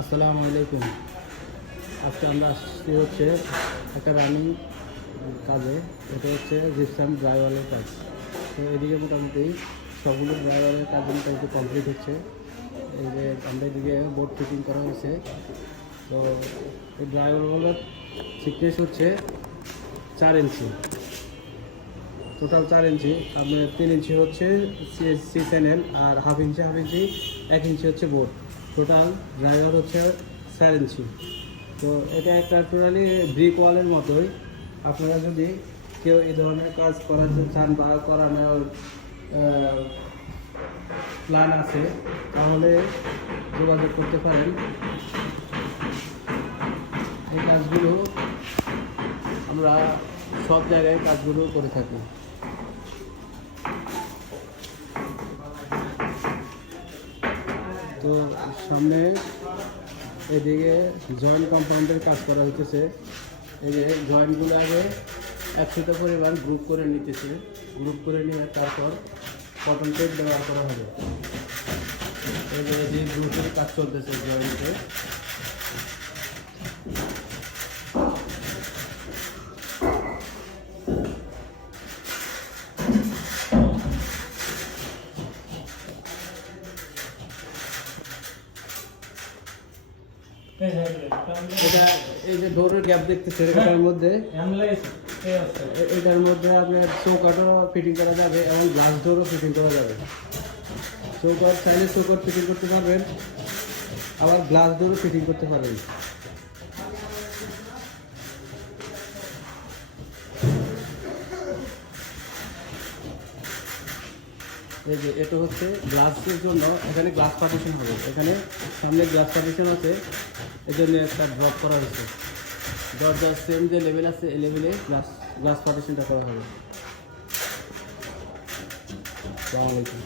আসসালামু আলাইকুম। আজকে আমরা আসছি হচ্ছে একটা রানিং কাজে। এটা হচ্ছে জিপসাম ড্রাইভারের কাজ। তো এদিকে মোটামুটি সবগুলো ড্রাইভারের কাজ মোটামুটি কমপ্লিট হচ্ছে। এই যে আমরা এদিকে বোর্ড ফিটিং করা হয়েছে। তো এই ড্রাইভারগুলোর থিকনেস হচ্ছে 4 ইঞ্চি, টোটাল 4 ইঞ্চি। আপনার 3 ইঞ্চি হচ্ছে সি চ্যানেল, আর হাফ ইঞ্চি 1 ইঞ্চি হচ্ছে বোর্ড। টোটাল ড্রাইভার হচ্ছে 4 ইঞ্চি। তো এটা একটা টোটালি ব্রিক ওয়ালের মতোই। আপনারা যদি কেউ এই ধরনের কাজ করাতে চান বা করানোর প্ল্যান আছে তাহলে যোগাযোগ করতে পারেন। এই কাজগুলো আমরা সব জায়গায় কাজগুলো করে থাকি। তো সামনে এদিকে জয়েন্ট কম্পাউন্ডের কাজ করা হইতেছে। এই যে জয়েন্টগুলো আগে একসাথে পরিমাণ গ্রুপ করে নিতেছে, গ্রুপ করে নিয়ে তারপর কটন টেপ ব্যবহার করা হবে। এই যে গ্রুপের কাজ চলতেছে জয়েন্টে। এটা এই যে ডোরের গ্যাপ দেখতেছে, এটার মধ্যে আপনার চৌকাটও ফিটিং করা যাবে এবং গ্লাস ডোরও ফিটিং করা যাবে। চৌকাট চাইলে চৌকাট ফিটিং করতে পারবেন, আবার গ্লাস ডোরও ফিটিং করতে পারবেন। এই যে এটা হচ্ছে গ্লাসের জন্য, এখানে গ্লাস পার্টিশন হবে, এখানে সামনে গ্লাস পার্টিশন আছে, এই জন্য একটা ড্রপ করা হয়েছে। দরজার সেম যে লেভেল আছে এই লেভেলে গ্লাস পার্টিশনটা করা হবে। আসসালামু আলাইকুম।